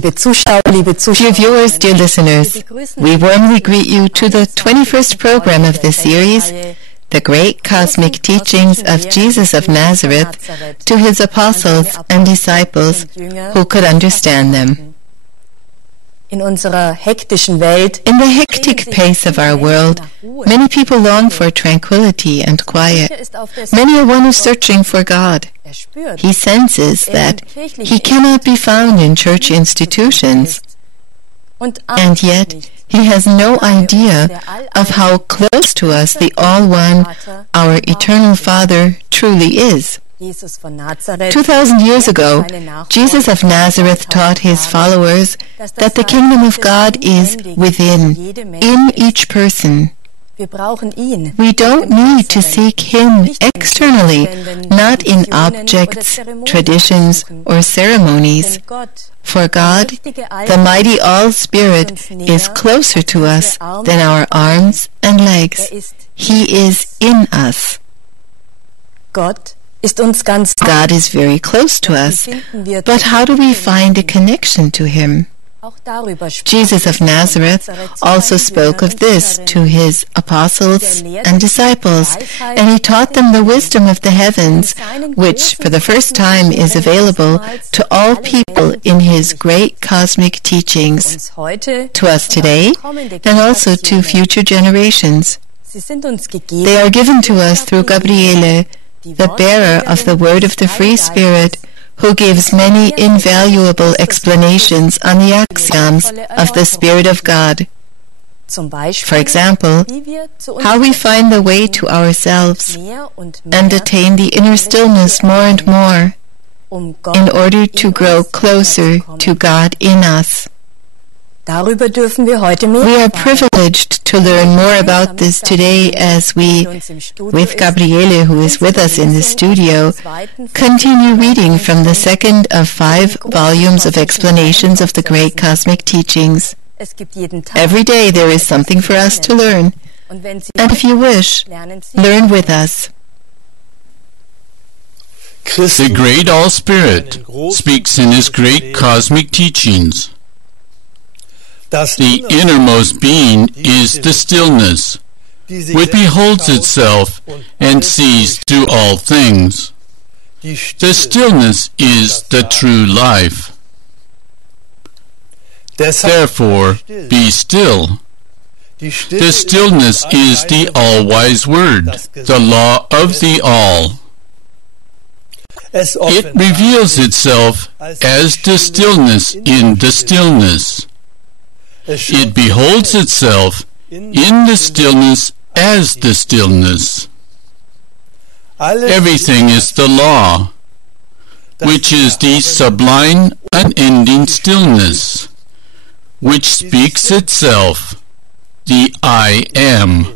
Dear viewers, dear listeners, we warmly greet you to the 21st program of this series, The Great Cosmic Teachings of Jesus of Nazareth to His Apostles and Disciples who could understand them. In the hectic pace of our world, many people long for tranquility and quiet. Many are one who is searching for God. He senses that He cannot be found in church institutions, and yet he has no idea of how close to us the All-One, our Eternal Father, truly is. 2,000 years ago, Jesus of Nazareth taught His followers that the kingdom of God is within, in each person. We don't need to seek Him externally, not in objects, traditions, or ceremonies. For God, the mighty All-Spirit, is closer to us than our arms and legs. He is in us. God is very close to us, but how do we find a connection to Him? Jesus of Nazareth also spoke of this to His apostles and disciples, and He taught them the wisdom of the heavens, which for the first time is available to all people in His great cosmic teachings, to us today and also to future generations. They are given to us through Gabriele, the bearer of the word of the free Spirit, who gives many invaluable explanations on the axioms of the Spirit of God. For example, how we find the way to ourselves and attain the inner stillness more and more in order to grow closer to God in us. We are privileged to learn more about this today as we, with Gabriele, who is with us in the studio, continue reading from the second of 5 volumes of explanations of the great cosmic teachings. Every day there is something for us to learn, and if you wish, learn with us. The great All-Spirit speaks in His great cosmic teachings. The innermost being is the stillness, which beholds itself and sees through all things. The stillness is the true life. Therefore, be still. The stillness is the all-wise word, the law of the all. It reveals itself as the stillness in the stillness. It beholds itself in the stillness as the stillness. Everything is the law, which is the sublime unending stillness, which speaks itself, the I Am.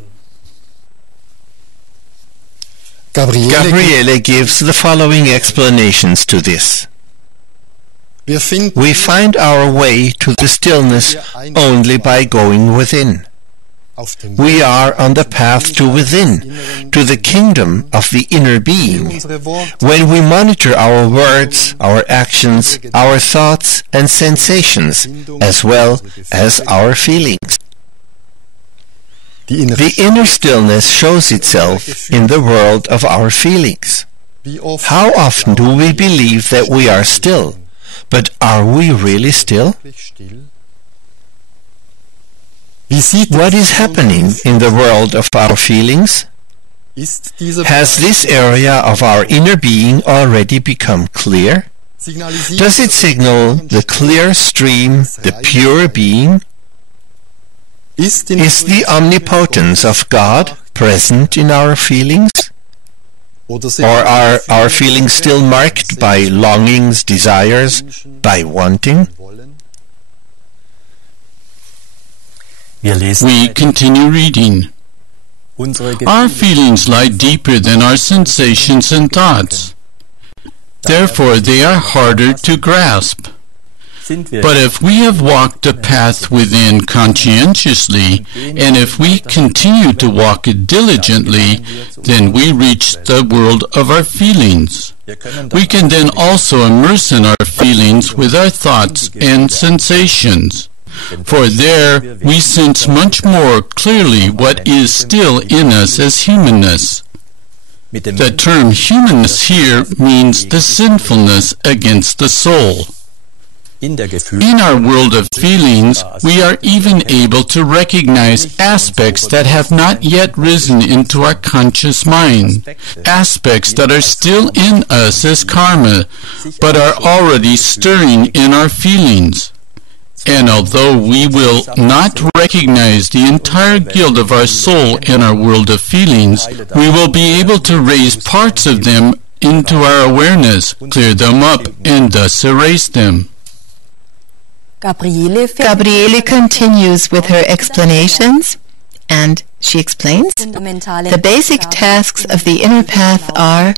Gabriele gives the following explanations to this. We find our way to the stillness only by going within. We are on the path to within, to the kingdom of the inner being, when we monitor our words, our actions, our thoughts and sensations, as well as our feelings. The inner stillness shows itself in the world of our feelings. How often do we believe that we are still? But are we really still? What is happening in the world of our feelings? Has this area of our inner being already become clear? Does it signal the clear stream, the pure being? Is the omnipotence of God present in our feelings? Or are our feelings still marked by longings, desires, by wanting? We continue reading. Our feelings lie deeper than our sensations and thoughts. Therefore, they are harder to grasp. But if we have walked the path within conscientiously, and if we continue to walk it diligently, then we reach the world of our feelings. We can then also immerse in our feelings with our thoughts and sensations. For there we sense much more clearly what is still in us as humanness. The term humanness here means the sinfulness against the soul. In our world of feelings, we are even able to recognize aspects that have not yet risen into our conscious mind, aspects that are still in us as karma, but are already stirring in our feelings. And although we will not recognize the entire guild of our soul in our world of feelings, we will be able to raise parts of them into our awareness, clear them up, and thus erase them. Gabriele continues with her explanations, and she explains, the basic tasks of the inner path are: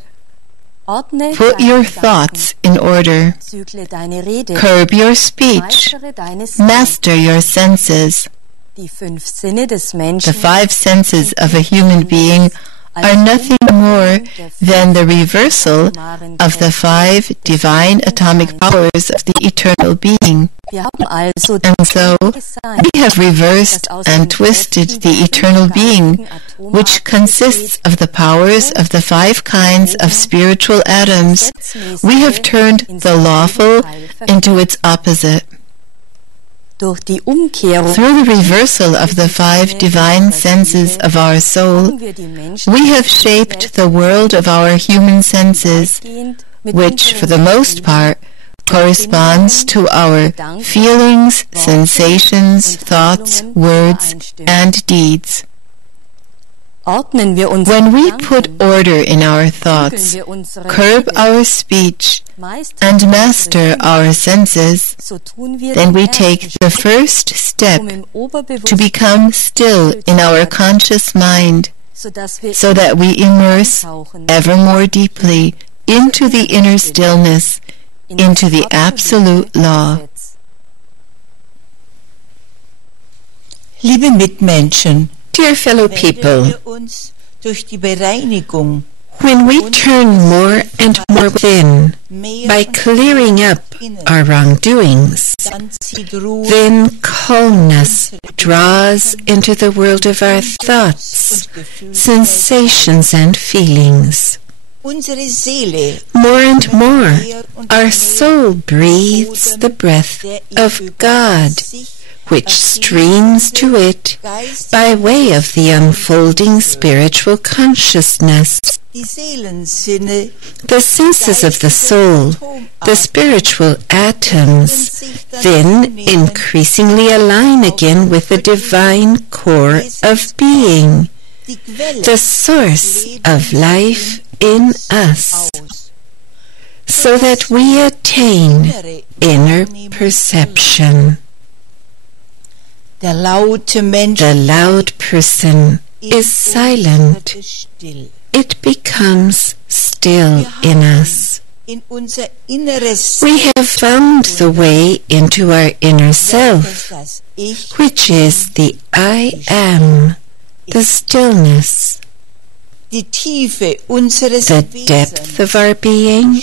put your thoughts in order, curb your speech, master your senses. The five senses of a human being are nothing more than the reversal of the five divine atomic powers of the eternal being. And so, we have reversed and twisted the eternal being, which consists of the powers of the five kinds of spiritual atoms. We have turned the lawful into its opposite. Through the reversal of the five divine senses of our soul, we have shaped the world of our human senses, which, for the most part, corresponds to our feelings, sensations, thoughts, words, and deeds. When we put order in our thoughts, curb our speech, and master our senses, then we take the first step to become still in our conscious mind, so that we immerse ever more deeply into the inner stillness, into the absolute law. Liebe Mitmenschen, dear fellow people, when we turn more and more within by clearing up our wrongdoings, then calmness draws into the world of our thoughts, sensations and feelings. More and more, our soul breathes the breath of God, which streams to it by way of the unfolding spiritual consciousness. The senses of the soul, the spiritual atoms, then increasingly align again with the divine core of being, the source of life in us, so that we attain inner perception. The loud person is silent. It becomes still in us. We have found the way into our inner self, which is the I am, the stillness. The depth of our being,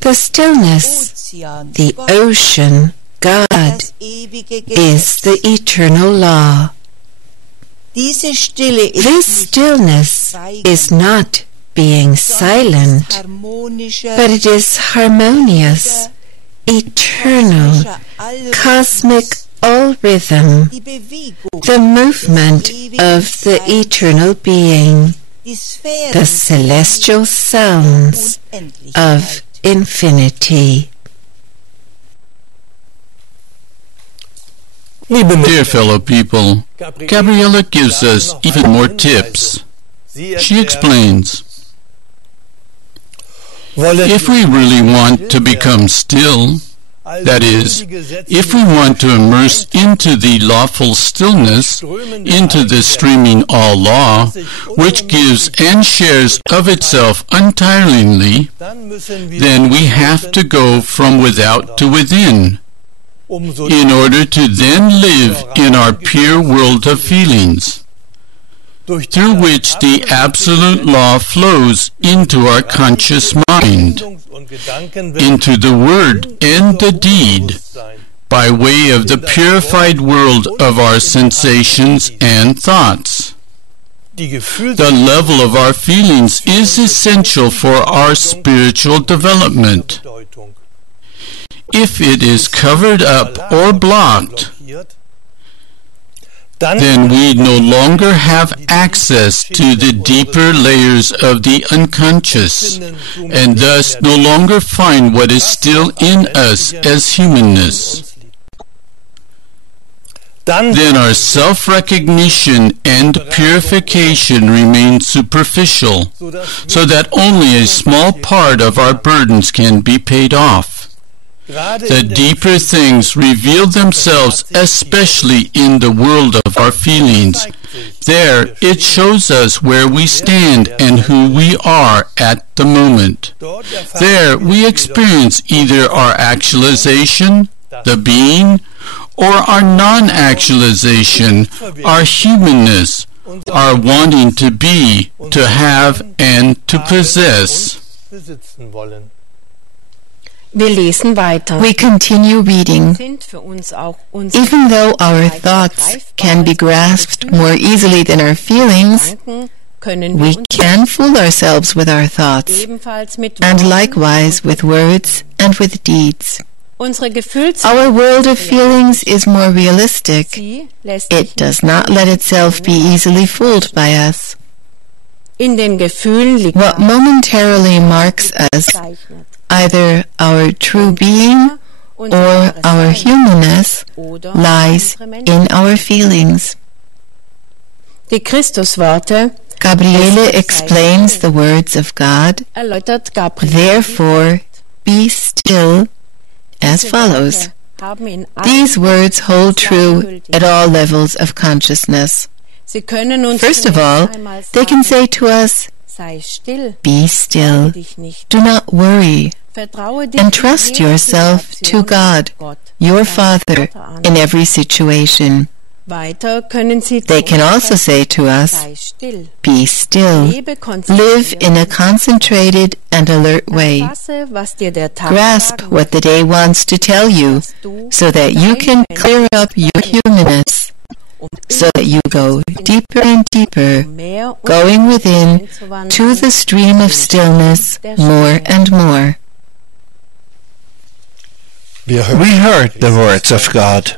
the stillness, the ocean, God, is the eternal law. This stillness is not being silent, but it is harmonious, eternal, cosmic all-rhythm, the movement of the eternal being, the celestial sounds of infinity. Dear fellow people, Gabriela gives us even more tips. She explains, if we really want to become still, that is, if we want to immerse into the lawful stillness, into the streaming all law, which gives and shares of itself untiringly, then we have to go from without to within, in order to then live in our pure world of feelings, through which the absolute law flows into our conscious mind, into the word and the deed, by way of the purified world of our sensations and thoughts. The level of our feelings is essential for our spiritual development. If it is covered up or blocked, then we no longer have access to the deeper layers of the unconscious, and thus no longer find what is still in us as humanness. Then our self-recognition and purification remain superficial, so that only a small part of our burdens can be paid off. The deeper things reveal themselves, especially in the world of our feelings. There it shows us where we stand and who we are at the moment. There we experience either our actualization, the being, or our non-actualization, our humanness, our wanting to be, to have, and to possess. We continue reading. Even though our thoughts can be grasped more easily than our feelings, we can fool ourselves with our thoughts, and likewise with words and with deeds. Our world of feelings is more realistic. It does not let itself be easily fooled by us. What momentarily marks us, either our true being or our humanness, lies in our feelings. Gabriele explains the words of God, "Therefore, be still," as follows. These words hold true at all levels of consciousness. First of all, they can say to us, "Be still, do not worry, and trust yourself to God, your Father, in every situation." They can also say to us, "Be still, live in a concentrated and alert way. Grasp what the day wants to tell you, so that you can clear up your humanness, so that you go deeper and deeper, going within to the stream of stillness more and more." We heard the words of God.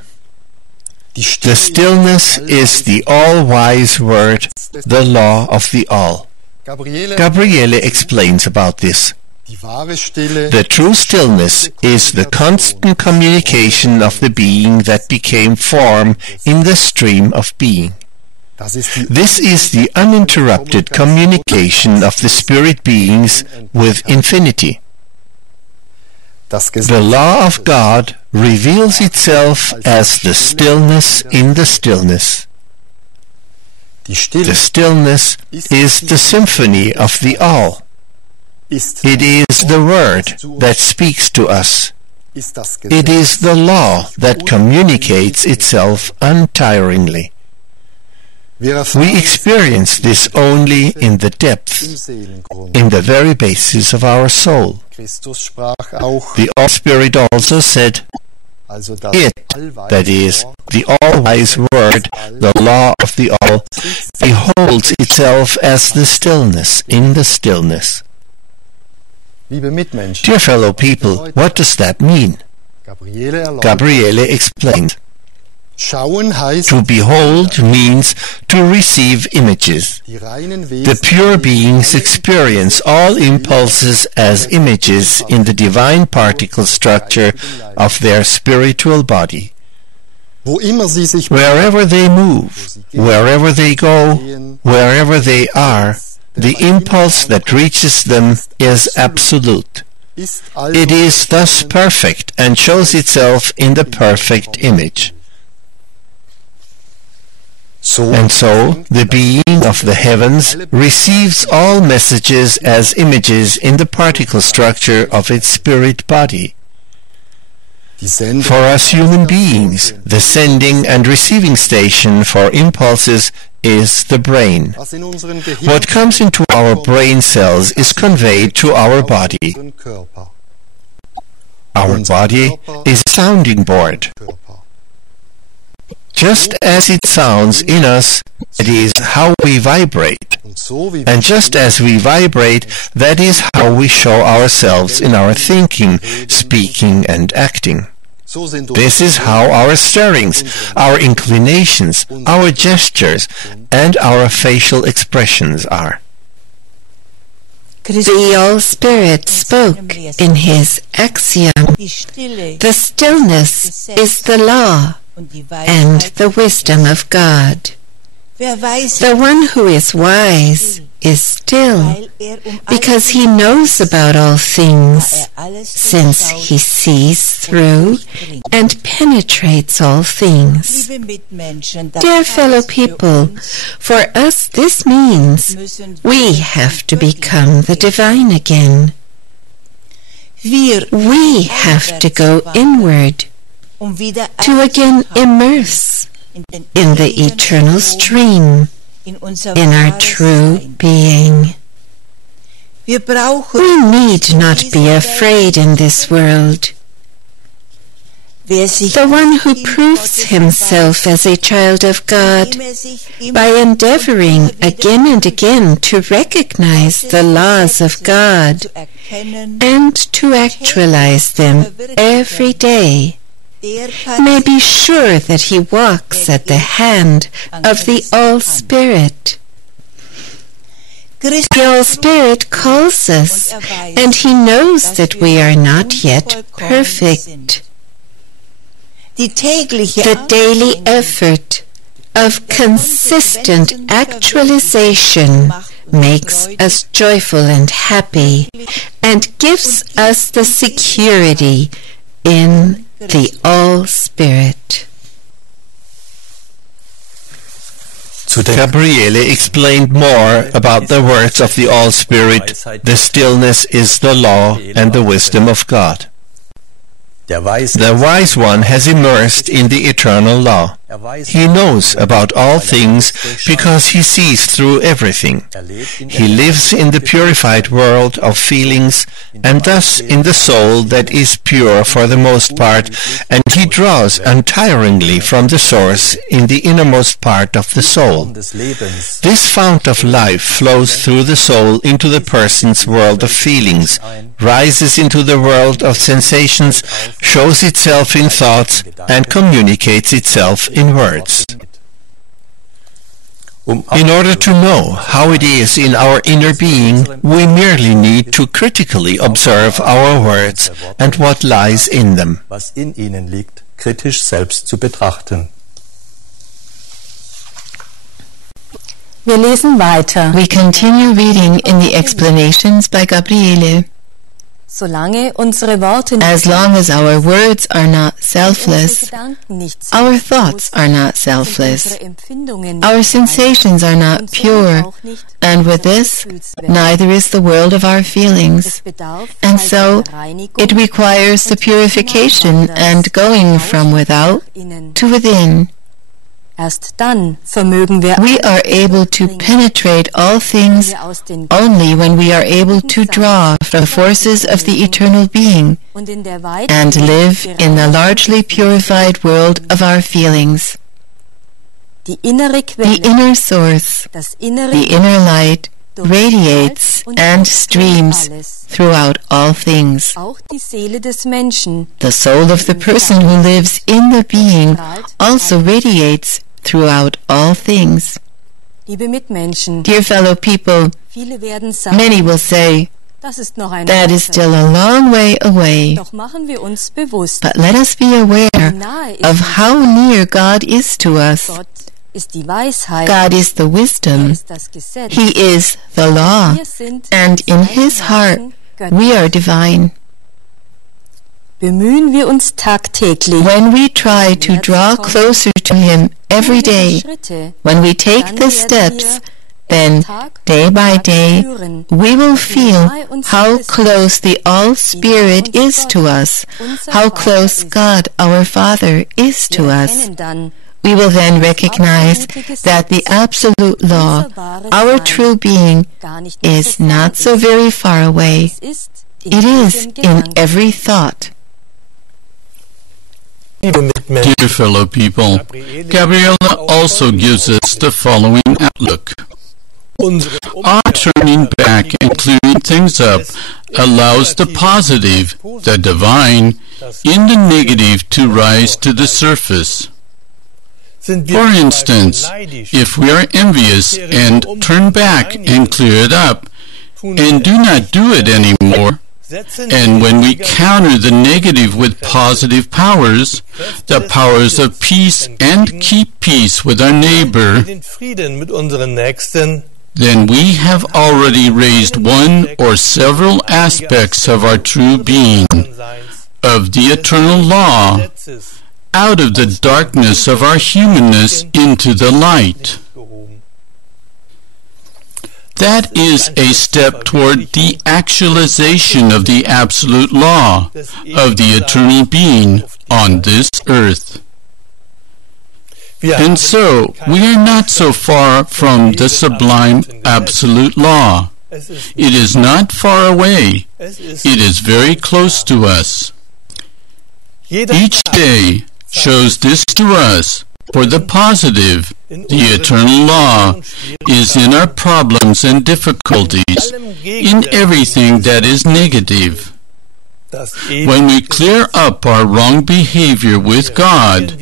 The stillness is the all-wise word, the law of the all. Gabriele explains about this. The true stillness is the constant communication of the being that became form in the stream of being. This is the uninterrupted communication of the spirit beings with infinity. The law of God reveals itself as the stillness in the stillness. The stillness is the symphony of the all. It is the word that speaks to us. It is the law that communicates itself untiringly. We experience this only in the depths, in the very basis of our soul. The All-Spirit also said, "It, that is, the all-wise word, the law of the all, beholds itself as the stillness in the stillness." Dear fellow people, what does that mean? Gabriele explained. To behold means to receive images. The pure beings experience all impulses as images in the divine particle structure of their spiritual body. Wherever they move, wherever they go, wherever they are, the impulse that reaches them is absolute. It is thus perfect and shows itself in the perfect image. And so, the being of the heavens receives all messages as images in the particle structure of its spirit body. For us human beings, the sending and receiving station for impulses is the brain. What comes into our brain cells is conveyed to our body. Our body is a sounding board. Just as it sounds in us, that is how we vibrate. And just as we vibrate, that is how we show ourselves in our thinking, speaking, and acting. This is how our stirrings, our inclinations, our gestures, and our facial expressions are. The All-Spirit spoke in his axiom, "The stillness is the law and the wisdom of God." The one who is wise is still, because he knows about all things, since he sees through and penetrates all things. Dear fellow people, for us this means we have to become the divine again. We have to go inward to again immerse in the eternal stream, in our true being. We need not be afraid in this world. The one who proves himself as a child of God by endeavoring again and again to recognize the laws of God and to actualize them every day may be sure that he walks at the hand of the All-Spirit. The All-Spirit calls us, and he knows that we are not yet perfect. The daily effort of consistent actualization makes us joyful and happy, and gives us the security in the All-Spirit. Gabriele explained more about the words of the All-Spirit, "The stillness is the law and the wisdom of God." The wise one has immersed in the eternal law. He knows about all things because he sees through everything. He lives in the purified world of feelings and thus in the soul that is pure for the most part, and he draws untiringly from the source in the innermost part of the soul. This fount of life flows through the soul into the person's world of feelings, rises into the world of sensations, shows itself in thoughts, and communicates itself in words. In order to know how it is in our inner being, we merely need to critically observe our words and what lies in them. Wir lesen weiter. We continue reading in the explanations by Gabriele. As long as our words are not selfless, our thoughts are not selfless, our sensations are not pure, and with this, neither is the world of our feelings. And so, it requires the purification and going from without to within. We are able to penetrate all things only when we are able to draw from the forces of the eternal being and live in the largely purified world of our feelings. The inner source, the inner light, radiates and streams throughout all things. The soul of the person who lives in the being also radiates throughout all things. Dear fellow people, many will say, that is still a long way away. But let us be aware of how near God is to us. God is the wisdom. He is the law. And in His heart, we are divine. When we try to draw closer to Him every day, when we take the steps then day by day we will feel how close the All-Spirit is to us, how close God our Father is to us. We will then recognize that the absolute law, our true being, is not so very far away. It is in every thought. Dear fellow people, Gabriella also gives us the following outlook. Our turning back and clearing things up allows the positive, the divine, in the negative to rise to the surface. For instance, if we are envious and turn back and clear it up, and do not do it anymore, and when we counter the negative with positive powers, the powers of peace, and keep peace with our neighbor, then we have already raised one or several aspects of our true being, of the eternal law, out of the darkness of our humanness into the light. That is a step toward the actualization of the absolute law, of the eternal being on this earth. And so, we are not so far from the sublime absolute law. It is not far away. It is very close to us. Each day shows this to us, for the positive, the eternal law, is in our problems and difficulties, in everything that is negative. When we clear up our wrong behavior with God,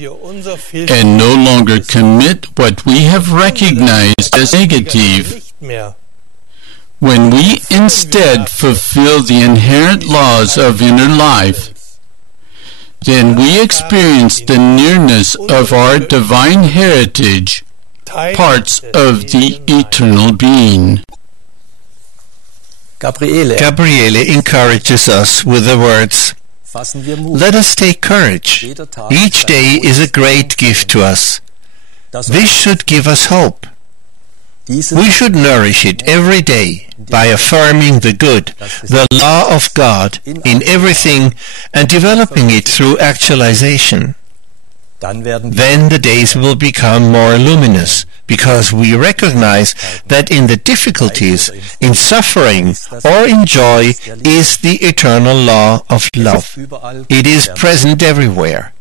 and no longer commit what we have recognized as negative, when we instead fulfill the inherent laws of inner life, then we experience the nearness of our divine heritage, parts of the eternal being. Gabriele encourages us with the words, "Let us take courage. Each day is a great gift to us. This should give us hope. We should nourish it every day by affirming the good, the law of God in everything and developing it through actualization. Then the days will become more luminous because we recognize that in the difficulties, in suffering or in joy is the eternal law of love. It is present everywhere.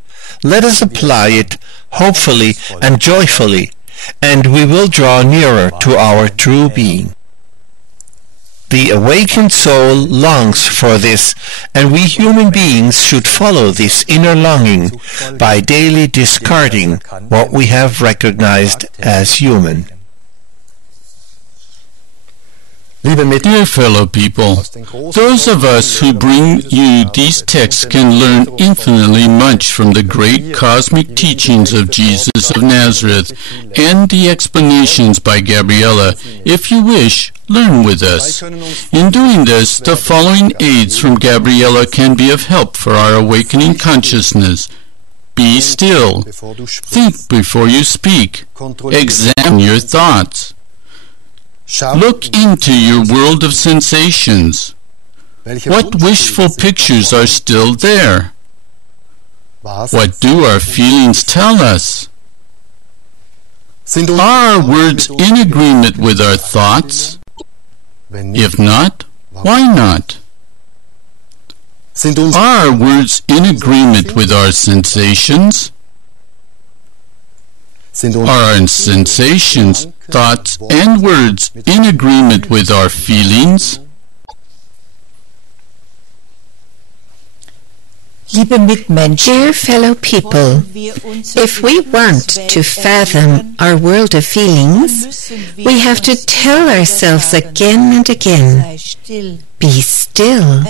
Let us apply it hopefully and joyfully, and we will draw nearer to our true being. The awakened soul longs for this, and we human beings should follow this inner longing by daily discarding what we have recognized as human. Dear fellow people, those of us who bring you these texts can learn infinitely much from the great cosmic teachings of Jesus of Nazareth and the explanations by Gabriella. If you wish, learn with us. In doing this, the following aids from Gabriella can be of help for our awakening consciousness. Be still. Think before you speak. Examine your thoughts. Look into your world of sensations. What wishful pictures are still there? What do our feelings tell us? Are our words in agreement with our thoughts? If not, why not? Are our words in agreement with our sensations? Are our sensations, thoughts, and words in agreement with our feelings? Dear fellow people, if we want to fathom our world of feelings, we have to tell ourselves again and again, be still,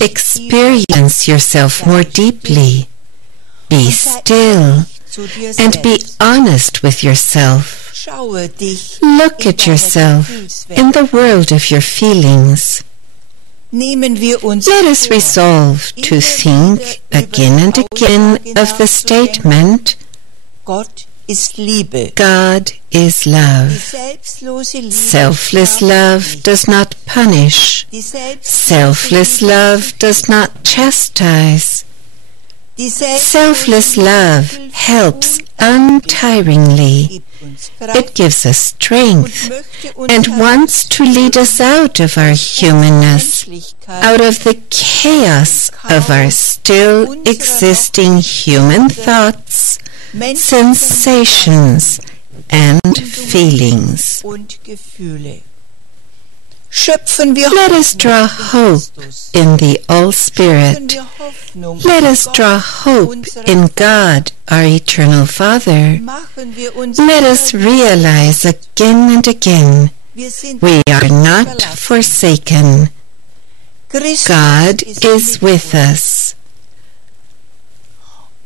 experience yourself more deeply, be still, and be honest with yourself. Look at yourself in the world of your feelings. Let us resolve to think again and again of the statement, God is love. Selfless love does not punish. Selfless love does not chastise. Selfless love helps untiringly. It gives us strength and wants to lead us out of our humanness, out of the chaos of our still existing human thoughts, sensations, and feelings. Let us draw hope in the All-Spirit. Let us draw hope in God, our Eternal Father. Let us realize again and again, we are not forsaken. God is with us.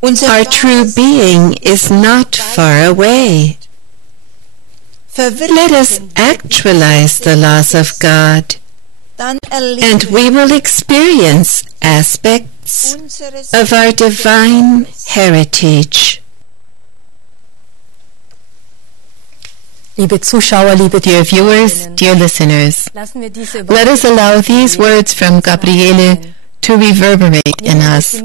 Our true being is not far away. Let us actualize the laws of God, and we will experience aspects of our divine heritage. Liebe Zuschauer, liebe Dear viewers, dear listeners, let us allow these words from Gabriele to reverberate in us.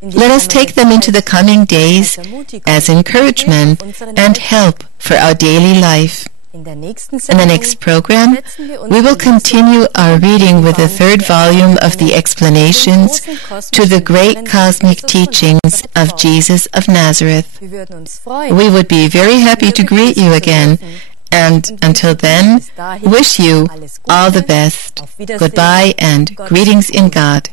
Let us take them into the coming days as encouragement and help for our daily life. In the next program, we will continue our reading with the third volume of the explanations to the great cosmic teachings of Jesus of Nazareth. We would be very happy to greet you again, and until then, wish you all the best. Goodbye and greetings in God.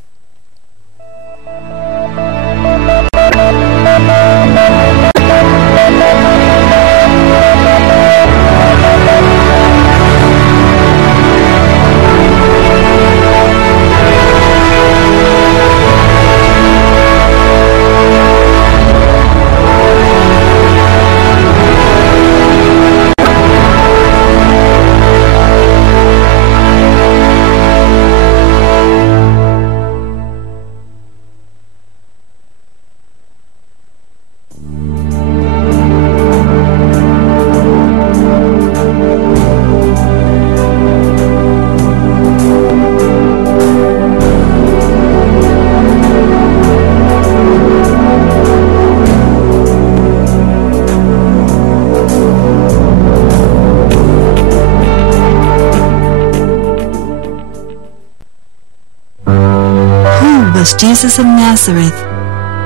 Jesus of Nazareth?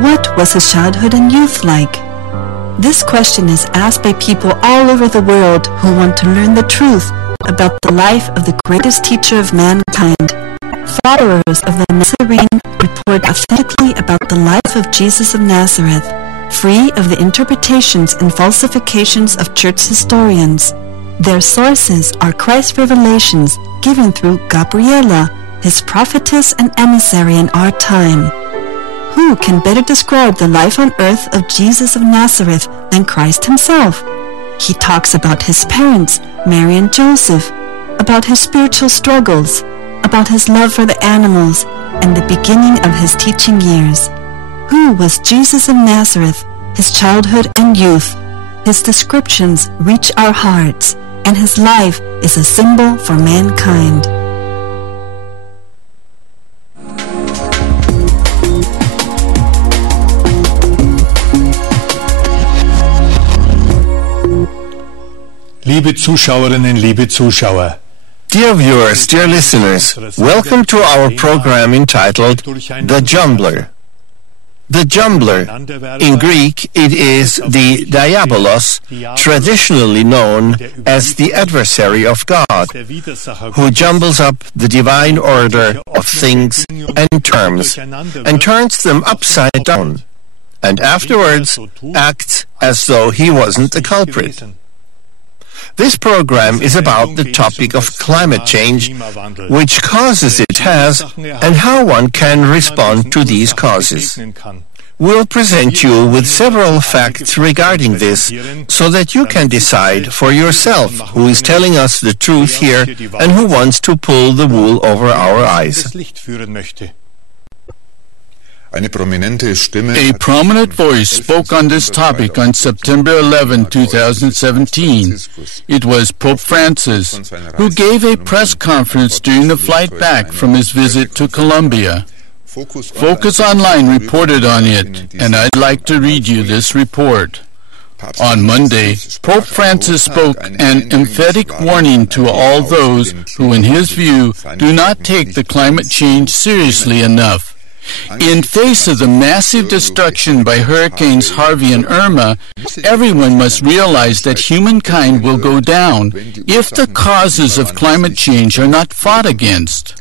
What was his childhood and youth like? This question is asked by people all over the world who want to learn the truth about the life of the greatest teacher of mankind. Followers of the Nazarene report authentically about the life of Jesus of Nazareth, free of the interpretations and falsifications of church historians. Their sources are Christ's revelations given through Gabriela, his prophetess and emissary in our time. Who can better describe the life on earth of Jesus of Nazareth than Christ himself? He talks about his parents, Mary and Joseph, about his spiritual struggles, about his love for the animals, and the beginning of his teaching years. Who was Jesus of Nazareth, his childhood and youth? His descriptions reach our hearts, and his life is a symbol for mankind. Liebe Zuschauerinnen, liebe Zuschauer. Dear viewers, dear listeners, welcome to our program entitled The Jumbler. The Jumbler, in Greek it is the Diabolos, traditionally known as the adversary of God, who jumbles up the divine order of things and terms and turns them upside down, and afterwards acts as though he wasn't the culprit. This program is about the topic of climate change, which causes it has, and how one can respond to these causes. We'll present you with several facts regarding this, so that you can decide for yourself who is telling us the truth here and who wants to pull the wool over our eyes. A prominent voice spoke on this topic on September 11, 2017. It was Pope Francis, who gave a press conference during the flight back from his visit to Colombia. Focus Online reported on it, and I'd like to read you this report. On Monday, Pope Francis spoke an emphatic warning to all those who, in his view, do not take the climate change seriously enough. In face of the massive destruction by hurricanes Harvey and Irma, everyone must realize that humankind will go down if the causes of climate change are not fought against.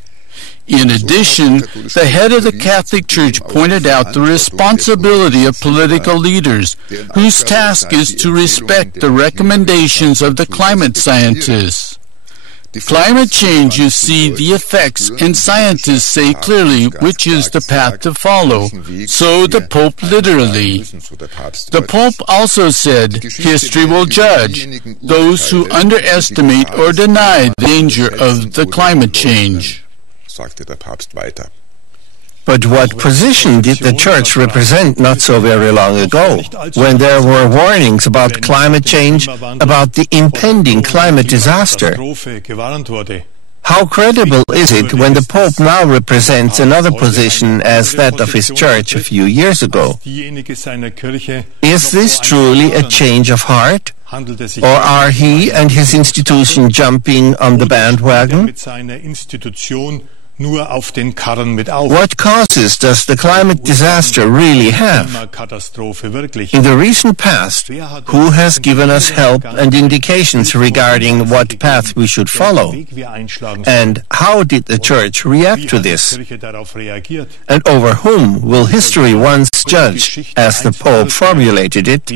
In addition, the head of the Catholic Church pointed out the responsibility of political leaders, whose task is to respect the recommendations of the climate scientists. Climate change, you see the effects, and scientists say clearly which is the path to follow. So the Pope literally. The Pope also said, history will judge those who underestimate or deny the danger of the climate change. But what position did the Church represent not so very long ago, when there were warnings about climate change, about the impending climate disaster? How credible is it when the Pope now represents another position as that of his Church a few years ago? Is this truly a change of heart? Or are he and his institution jumping on the bandwagon? What causes does the climate disaster really have? In the recent past, who has given us help and indications regarding what path we should follow? And how did the Church react to this? And over whom will history once judge, as the Pope formulated it?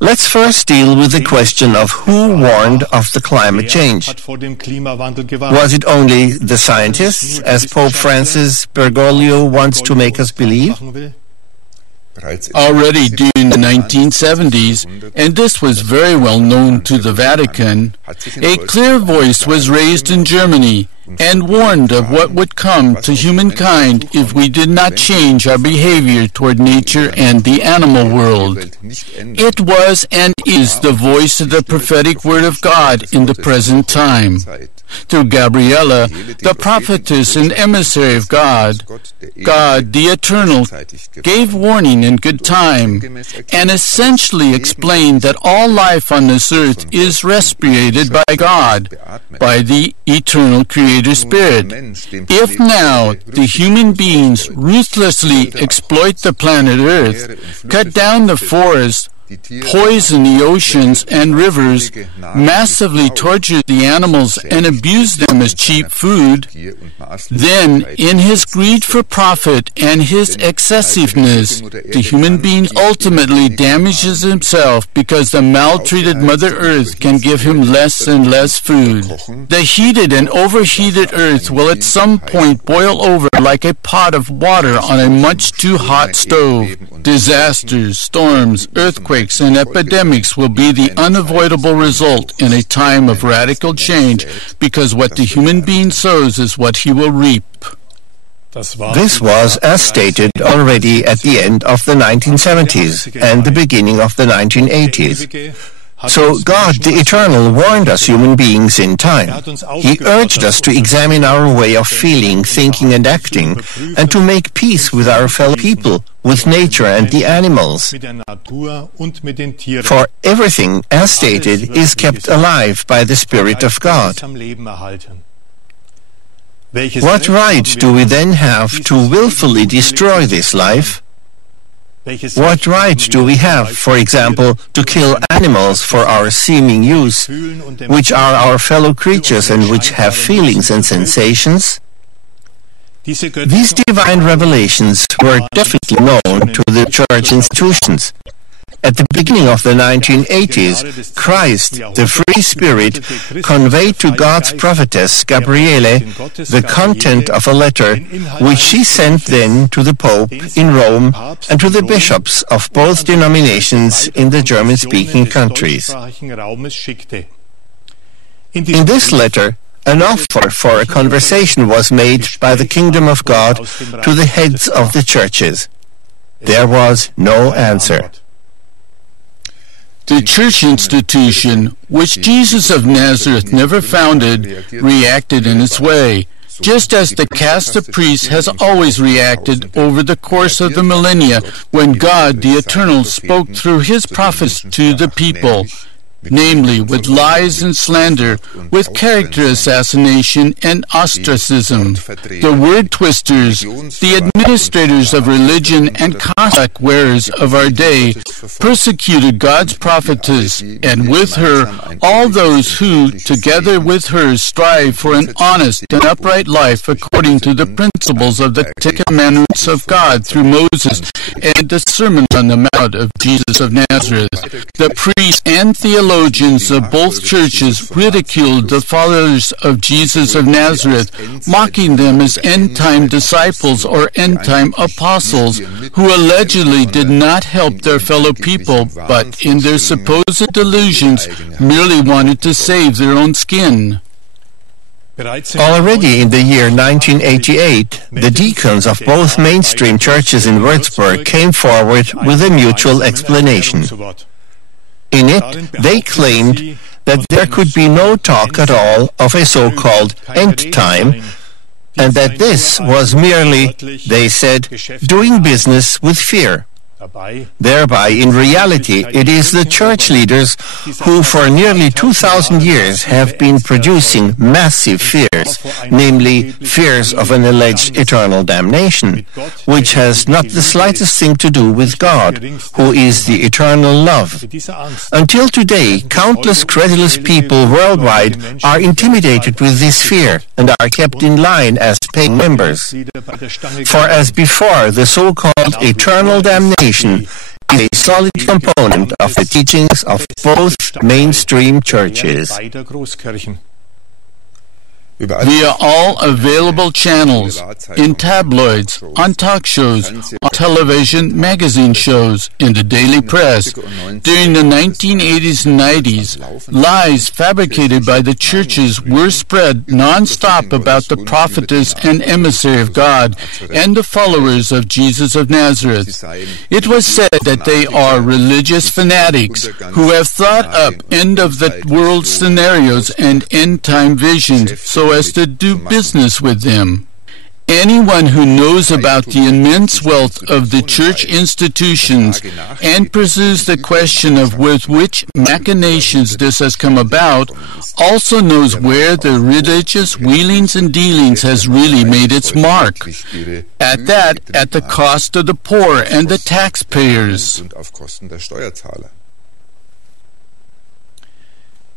Let's first deal with the question of who warned of the climate change. Was it only the scientists, as Pope Francis Bergoglio wants to make us believe? Already during the 1970s, and this was very well known to the Vatican, a clear voice was raised in Germany and warned of what would come to humankind if we did not change our behavior toward nature and the animal world. It was and is the voice of the prophetic word of God in the present time. Through Gabriella, the prophetess and emissary of God, God, the Eternal, gave warning in good time and essentially explained that all life on this earth is respirated by God, by the Eternal Creator Spirit. If now the human beings ruthlessly exploit the planet Earth, cut down the forests, poison the oceans and rivers, massively torture the animals and abuse them as cheap food, then in his greed for profit and his excessiveness, the human being ultimately damages himself because the maltreated Mother Earth can give him less and less food. The heated and overheated Earth will at some point boil over like a pot of water on a much too hot stove. Disasters, storms, earthquakes, and epidemics will be the unavoidable result in a time of radical change, because what the human being sows is what he will reap. This was, as stated, already at the end of the 1970s and the beginning of the 1980s. So God, the Eternal, warned us human beings in time. He urged us to examine our way of feeling, thinking and acting, and to make peace with our fellow people, with nature and the animals. For everything, as stated, is kept alive by the Spirit of God. What right do we then have to willfully destroy this life? What right do we have, for example, to kill animals for our seeming use, which are our fellow creatures and which have feelings and sensations? These divine revelations were definitely known to the church institutions. At the beginning of the 1980s, Christ, the free Spirit, conveyed to God's prophetess Gabriele the content of a letter which she sent then to the Pope in Rome and to the bishops of both denominations in the German-speaking countries. In this letter, an offer for a conversation was made by the kingdom of God to the heads of the churches. There was no answer. The church institution, which Jesus of Nazareth never founded, reacted in its way, just as the caste of priests has always reacted over the course of the millennia when God, the Eternal, spoke through his prophets to the people, namely with lies and slander, with character assassination and ostracism. The word twisters, the administrators of religion and contract wearers of our day, persecuted God's prophetess, and with her all those who, together with her, strive for an honest and upright life according to the principles of the Ten Commandments of God through Moses and the Sermon on the Mount of Jesus of Nazareth. The priests and theologians of both churches ridiculed the followers of Jesus of Nazareth, mocking them as end-time disciples or end-time apostles who allegedly did not help their fellow people, but in their supposed delusions merely wanted to save their own skin. Already in the year 1988, the deacons of both mainstream churches in Würzburg came forward with a mutual explanation. In it, they claimed that there could be no talk at all of a so-called end time, and that this was merely, they said, doing business with fear. Thereby, in reality, it is the church leaders who for nearly 2,000 years have been producing massive fears, namely fears of an alleged eternal damnation, which has not the slightest thing to do with God, who is the eternal love. Until today, countless credulous people worldwide are intimidated with this fear and are kept in line as paying members. For as before, the so-called eternal damnation is a solid component of the teachings of both mainstream churches. Via all available channels, in tabloids, on talk shows, on television, magazine shows, in the daily press. During the 1980s and 90s, lies fabricated by the churches were spread non-stop about the prophetess and emissary of God and the followers of Jesus of Nazareth. It was said that they are religious fanatics who have thought up end-of-the-world scenarios and end-time visions so as to do business with them. Anyone who knows about the immense wealth of the church institutions and pursues the question of with which machinations this has come about also knows where the religious wheelings and dealings has really made its mark. At the cost of the poor and the taxpayers.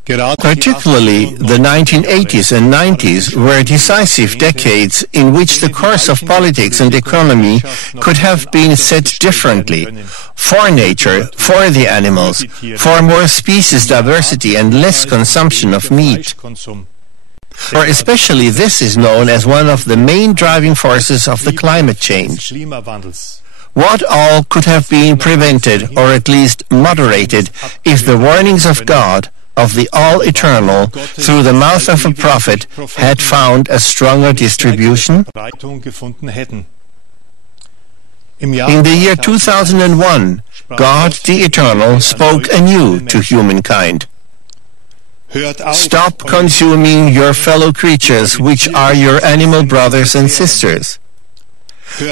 Particularly the 1980s and 90s were decisive decades in which the course of politics and economy could have been set differently, for nature, for the animals, for more species diversity and less consumption of meat. For especially this is known as one of the main driving forces of the climate change. What all could have been prevented or at least moderated if the warnings of God, of the all-eternal, through the mouth of a prophet, had found a stronger distribution? In the year 2001, God the Eternal spoke anew to humankind. Stop consuming your fellow creatures, which are your animal brothers and sisters.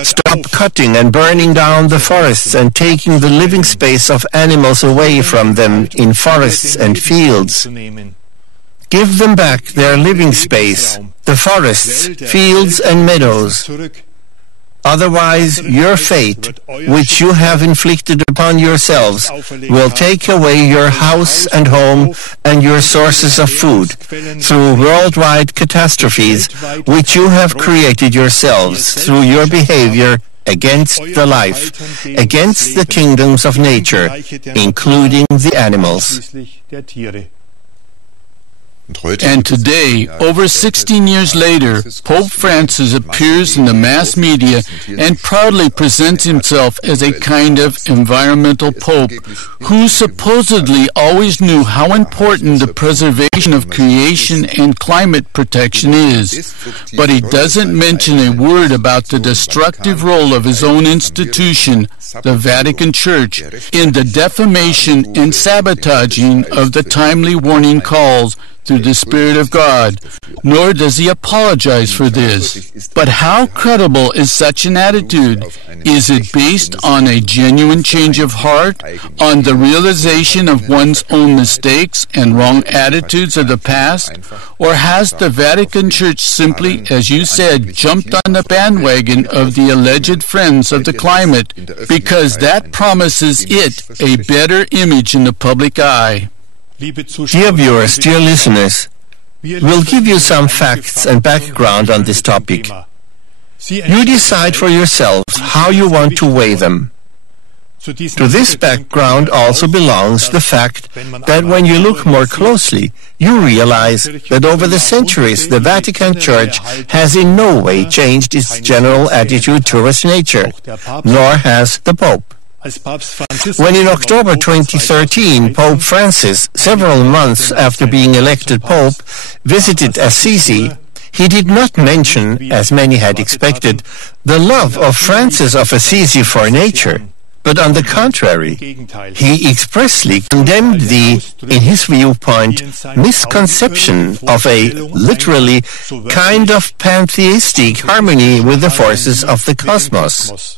Stop cutting and burning down the forests and taking the living space of animals away from them in forests and fields. Give them back their living space, the forests, fields and meadows. Otherwise, your fate, which you have inflicted upon yourselves, will take away your house and home and your sources of food through worldwide catastrophes which you have created yourselves through your behavior against the life, against the kingdoms of nature, including the animals. And today, over 16 years later, Pope Francis appears in the mass media and proudly presents himself as a kind of environmental pope who supposedly always knew how important the preservation of creation and climate protection is. But he doesn't mention a word about the destructive role of his own institution, the Vatican Church, in the defamation and sabotaging of the timely warning calls through the Spirit of God, nor does he apologize for this. But how credible is such an attitude? Is it based on a genuine change of heart, on the realization of one's own mistakes and wrong attitudes of the past? Or has the Vatican Church simply, as you said, jumped on the bandwagon of the alleged friends of the climate, because that promises it a better image in the public eye? Dear viewers, dear listeners, we'll give you some facts and background on this topic. You decide for yourselves how you want to weigh them. To this background also belongs the fact that when you look more closely, you realize that over the centuries the Vatican Church has in no way changed its general attitude towards nature, nor has the Pope. When in October 2013 Pope Francis, several months after being elected Pope, visited Assisi, he did not mention, as many had expected, the love of Francis of Assisi for nature, but on the contrary, he expressly condemned the, in his viewpoint, misconception of a literally kind of pantheistic harmony with the forces of the cosmos.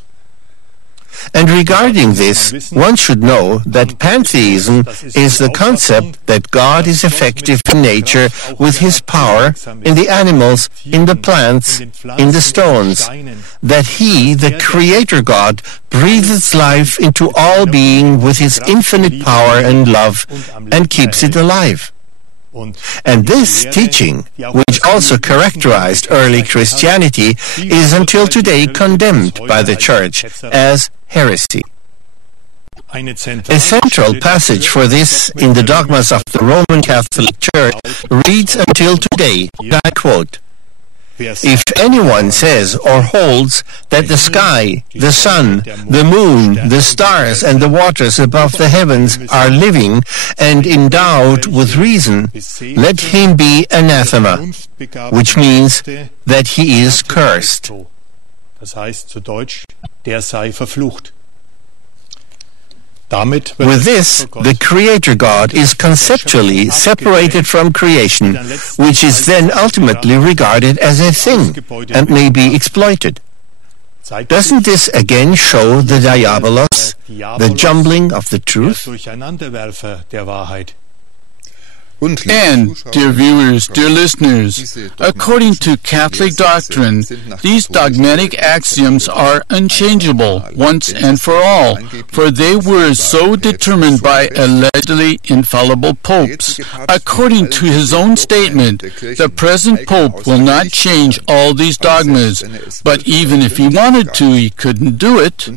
And regarding this, one should know that pantheism is the concept that God is effective in nature with his power, in the animals, in the plants, in the stones, that he, the Creator God, breathes life into all being with his infinite power and love, and keeps it alive. And this teaching, which also characterized early Christianity, is until today condemned by the Church as heresy. A central passage for this in the dogmas of the Roman Catholic Church reads until today, and I quote, "If anyone says or holds that the sky, the sun, the moon, the stars, and the waters above the heavens are living and endowed with reason, let him be anathema," which means that he is cursed. Das heißt zu Deutsch, der sei verflucht. With this, the Creator God is conceptually separated from creation, which is then ultimately regarded as a thing and may be exploited. Doesn't this again show the diabolos, the jumbling of the truth? And, dear viewers, dear listeners, according to Catholic doctrine, these dogmatic axioms are unchangeable once and for all, for they were so determined by allegedly infallible popes. According to his own statement, the present pope will not change all these dogmas, but even if he wanted to, he couldn't do it.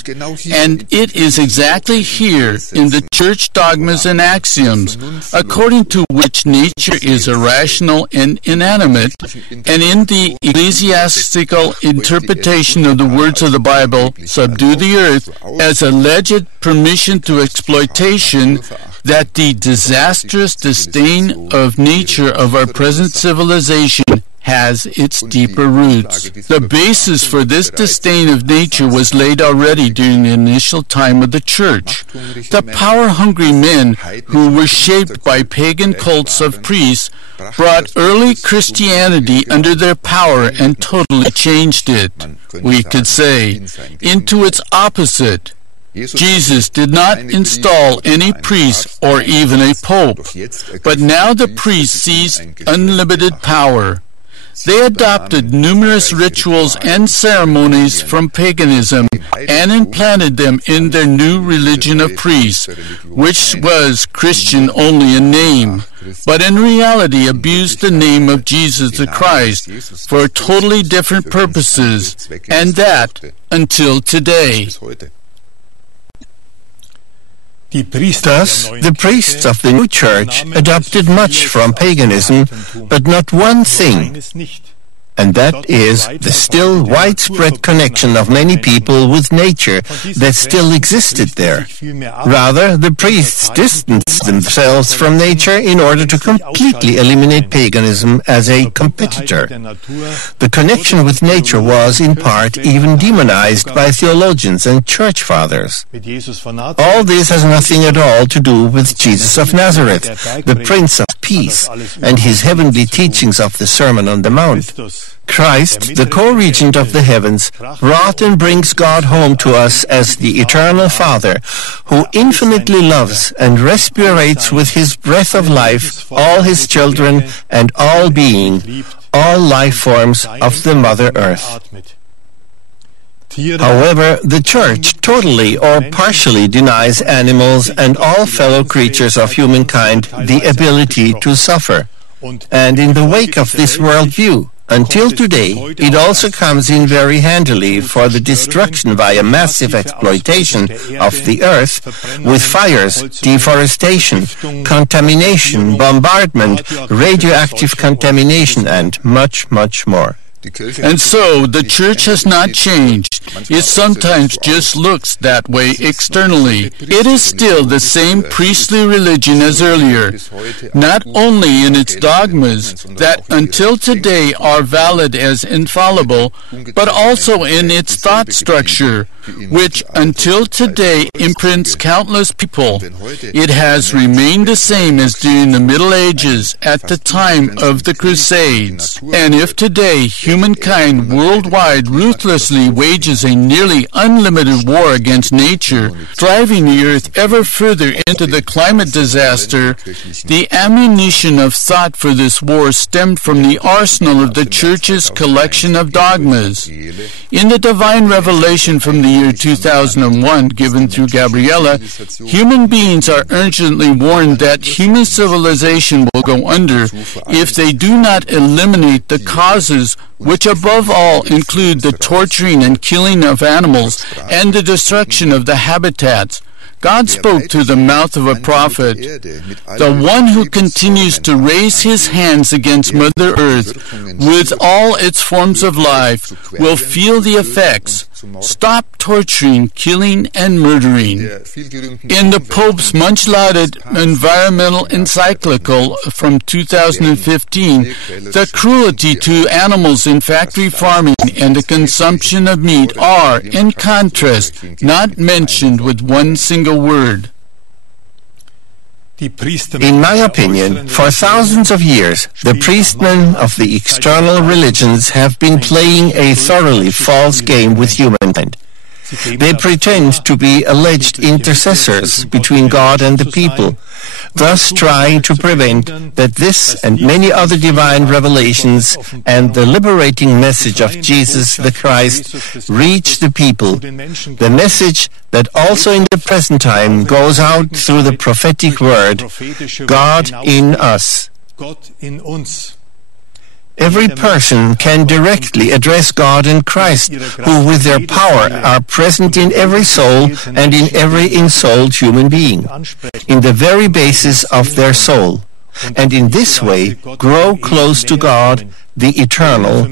And it is exactly here in the church dogmas and axioms, according to which nature is irrational and inanimate, and in the ecclesiastical interpretation of the words of the Bible, subdue the earth, as alleged permission to exploitation, that the disastrous disdain of nature of our present civilization has its deeper roots. The basis for this disdain of nature was laid already during the initial time of the Church. The power-hungry men who were shaped by pagan cults of priests brought early Christianity under their power and totally changed it, we could say, into its opposite. Jesus did not install any priest or even a pope, but now the priest seized unlimited power. They adopted numerous rituals and ceremonies from paganism and implanted them in their new religion of priests, which was Christian only in name, but in reality abused the name of Jesus the Christ for totally different purposes, and that until today. Thus, the priests of the new church adopted much from paganism, but not one thing, and that is the still widespread connection of many people with nature that still existed there. Rather, the priests distanced themselves from nature in order to completely eliminate paganism as a competitor. The connection with nature was, in part, even demonized by theologians and church fathers. All this has nothing at all to do with Jesus of Nazareth, the Prince of Peace, and his heavenly teachings of the Sermon on the Mount. Christ, the co-regent of the heavens, brought and brings God home to us as the eternal Father, who infinitely loves and respirates with his breath of life all his children and all being, all life forms of the Mother Earth. However, the Church totally or partially denies animals and all fellow creatures of humankind the ability to suffer. And in the wake of this worldview, until today, it also comes in very handily for the destruction via massive exploitation of the earth with fires, deforestation, contamination, bombardment, radioactive contamination, and much, much more. And so the church has not changed. It sometimes just looks that way externally. It is still the same priestly religion as earlier, not only in its dogmas that until today are valid as infallible, but also in its thought structure, which until today imprints countless people. It has remained the same as during the Middle Ages at the time of the Crusades. And if today humankind worldwide ruthlessly wages a nearly unlimited war against nature, driving the earth ever further into the climate disaster, the ammunition of thought for this war stemmed from the arsenal of the Church's collection of dogmas. In the divine revelation from the year 2001, given through Gabriella, human beings are urgently warned that human civilization will go under if they do not eliminate the causes which above all include the torturing and killing of animals and the destruction of the habitats. God spoke through the mouth of a prophet. The one who continues to raise his hands against Mother Earth with all its forms of life will feel the effects. Stop torturing, killing, and murdering. In the Pope's much-lauded environmental encyclical from 2015, the cruelty to animals in factory farming and the consumption of meat are, in contrast, not mentioned with one single word. In my opinion, for thousands of years, the priestmen of the external religions have been playing a thoroughly false game with humankind. They pretend to be alleged intercessors between God and the people, thus trying to prevent that this and many other divine revelations and the liberating message of Jesus the Christ reach the people, the message that also in the present time goes out through the prophetic word, God in us. Every person can directly address God and Christ, who with their power are present in every soul and in every ensouled human being, in the very basis of their soul, and in this way grow close to God, the Eternal,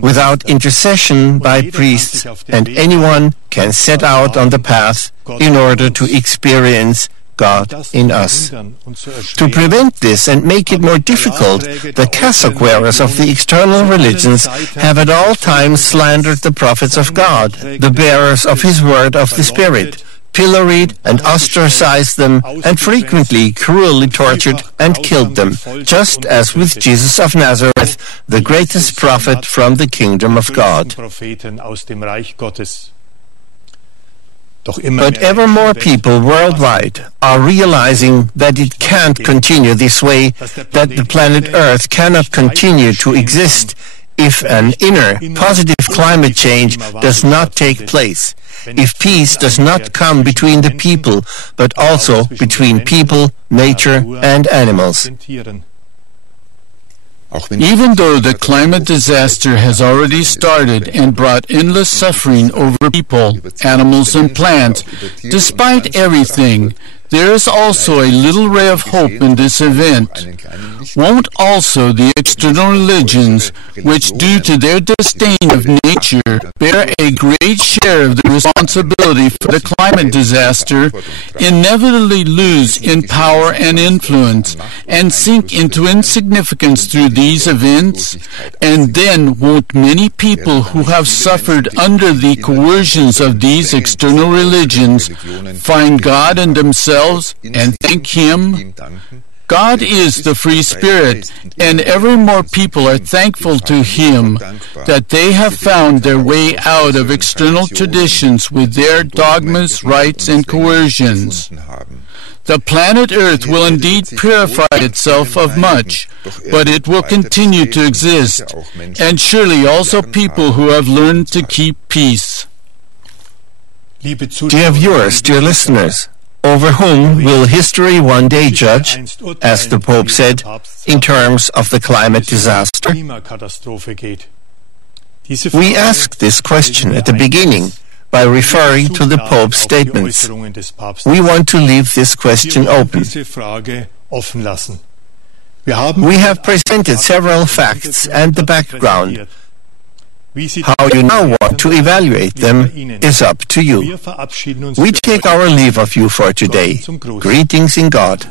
without intercession by priests, and anyone can set out on the path in order to experience God in us. To prevent this and make it more difficult, the cassock wearers of the external religions have at all times slandered the prophets of God, the bearers of His word of the Spirit, pilloried and ostracized them, and frequently cruelly tortured and killed them, just as with Jesus of Nazareth, the greatest prophet from the kingdom of God. But ever more people worldwide are realizing that it can't continue this way, that the planet Earth cannot continue to exist if an inner, positive climate change does not take place, if peace does not come between the people, but also between people, nature, and animals. Even though the climate disaster has already started and brought endless suffering over people, animals, and plants, despite everything, There is also a little ray of hope in this event. Won't also the external religions, which due to their disdain of nature bear a great share of the responsibility for the climate disaster, inevitably lose in power and influence and sink into insignificance through these events? And then won't many people who have suffered under the coercions of these external religions find God in themselves and thank Him? God is the free spirit, and ever more people are thankful to Him that they have found their way out of external traditions with their dogmas, rites, and coercions. The planet Earth will indeed purify itself of much, but it will continue to exist, and surely also people who have learned to keep peace. Dear viewers, dear listeners, over whom will history one day judge, as the Pope said, in terms of the climate disaster? We asked this question at the beginning by referring to the Pope's statements. We want to leave this question open. We have presented several facts and the background. How you now want to evaluate them is up to you. We take our leave of you for today. Greetings in God.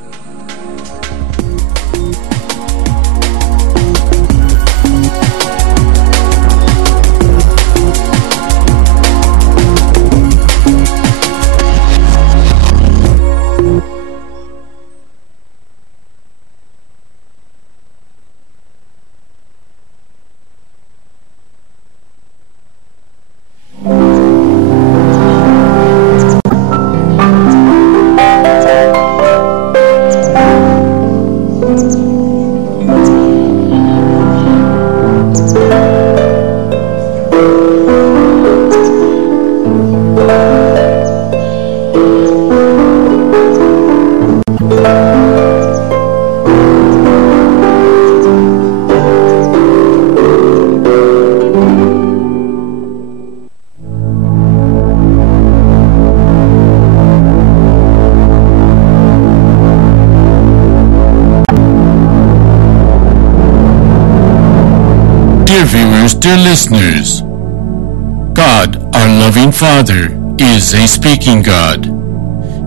Dear viewers, dear listeners, God, our loving Father, is a speaking God.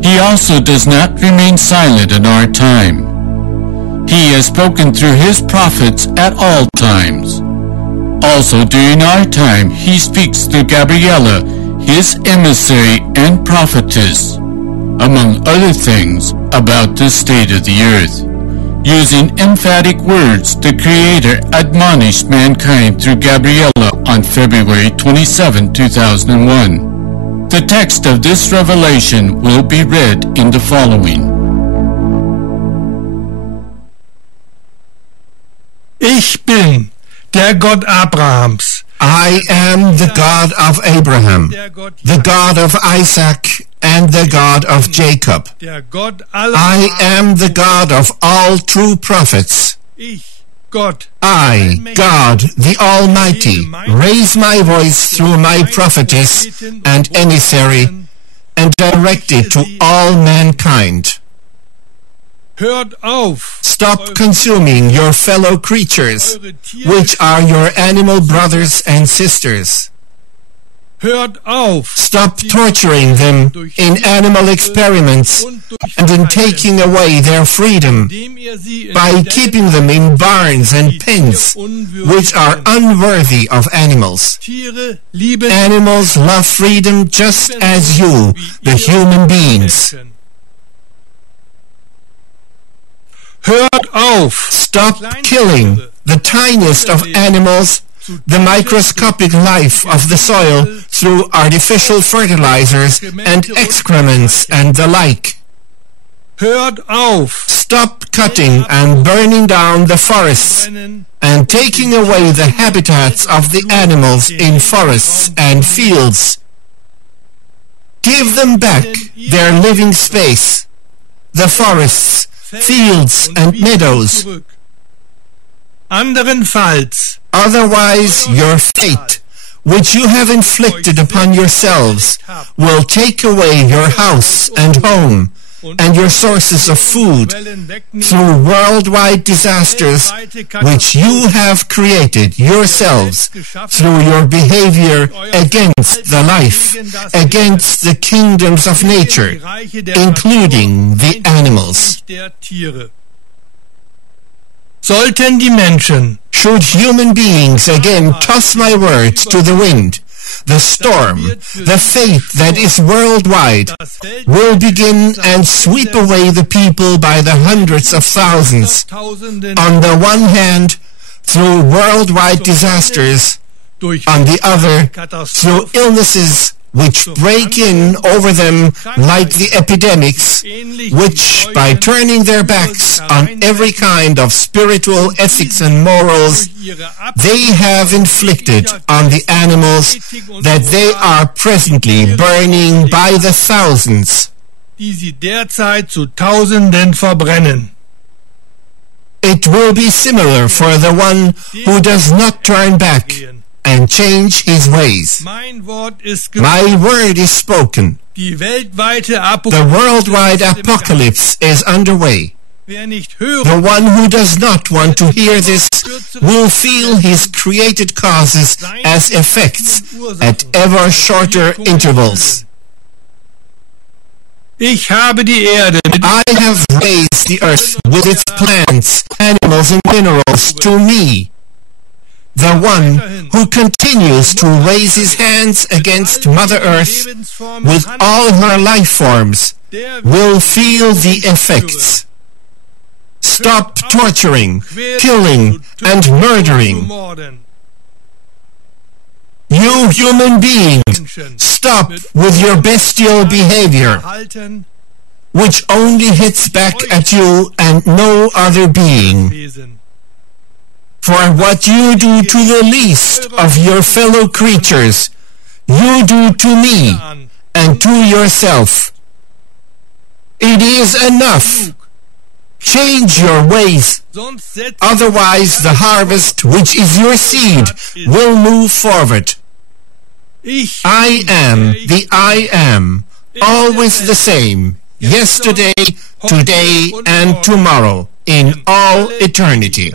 He also does not remain silent in our time. He has spoken through His prophets at all times. Also during our time, He speaks through Gabriella, His emissary and prophetess, among other things, about the state of the earth. Using emphatic words, the Creator admonished mankind through Gabriella on February 27, 2001. The text of this revelation will be read in the following. Ich bin der Gott Abrahams. I am the God of Abraham, the God of Isaac, and the God of Jacob. I am the God of all true prophets. I, God, the Almighty, raise my voice through my prophetess and emissary and direct it to all mankind. Stop consuming your fellow creatures, which are your animal brothers and sisters. Stop torturing them in animal experiments and in taking away their freedom by keeping them in barns and pens which are unworthy of animals. Animals love freedom just as you, the human beings. Stop killing the tiniest of animals, the microscopic life of the soil, through artificial fertilizers and excrements and the like. Stop cutting and burning down the forests and taking away the habitats of the animals in forests and fields. Give them back their living space, the forests, fields and meadows. Otherwise, your fate, which you have inflicted upon yourselves, will take away your house and home, and your sources of food through worldwide disasters which you have created yourselves through your behavior against the life, against the kingdoms of nature, including the animals. Sollten die Menschen, should human beings again toss my words to the wind, the storm, the fate that is worldwide, will begin and sweep away the people by the hundreds of thousands. On the one hand, through worldwide disasters, on the other, through illnesses which break in over them like the epidemics, which, by turning their backs on every kind of spiritual ethics and morals, they have inflicted on the animals that they are presently burning by the thousands. die sie derzeit zu Tausenden verbrennen. It will be similar for the one who does not turn back and change his ways. Mein Wort ist My word is spoken. Die weltweite The Apokalypse worldwide apocalypse is underway. Wer nicht hören, The one who does not want to hear this will feel his created causes as effects at ever shorter intervals. ich habe die Erde mit I have raised the earth with its plants, animals, and minerals to me. The one who continues to raise his hands against Mother Earth with all her life forms will feel the effects. Stop torturing, killing, and murdering. You human beings, stop with your bestial behavior, which only hits back at you and no other being. For what you do to the least of your fellow creatures, you do to me and to yourself. It is enough. Change your ways, otherwise the harvest, which is your seed, will move forward. I am the I am, always the same, yesterday, today, and tomorrow, in all eternity.